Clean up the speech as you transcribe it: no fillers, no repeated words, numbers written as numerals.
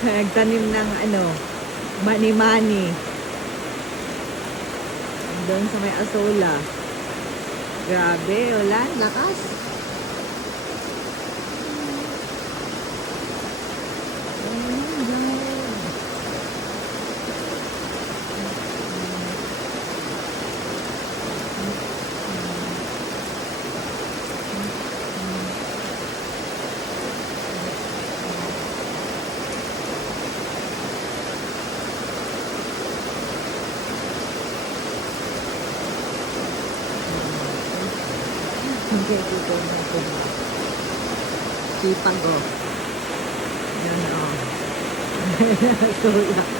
Nagtanim ng ano, mani-mani. Doon sa may asola. Grabe, wala, lakas. Hindi dito natin. Sipag, oh. Yan, oh. Asola.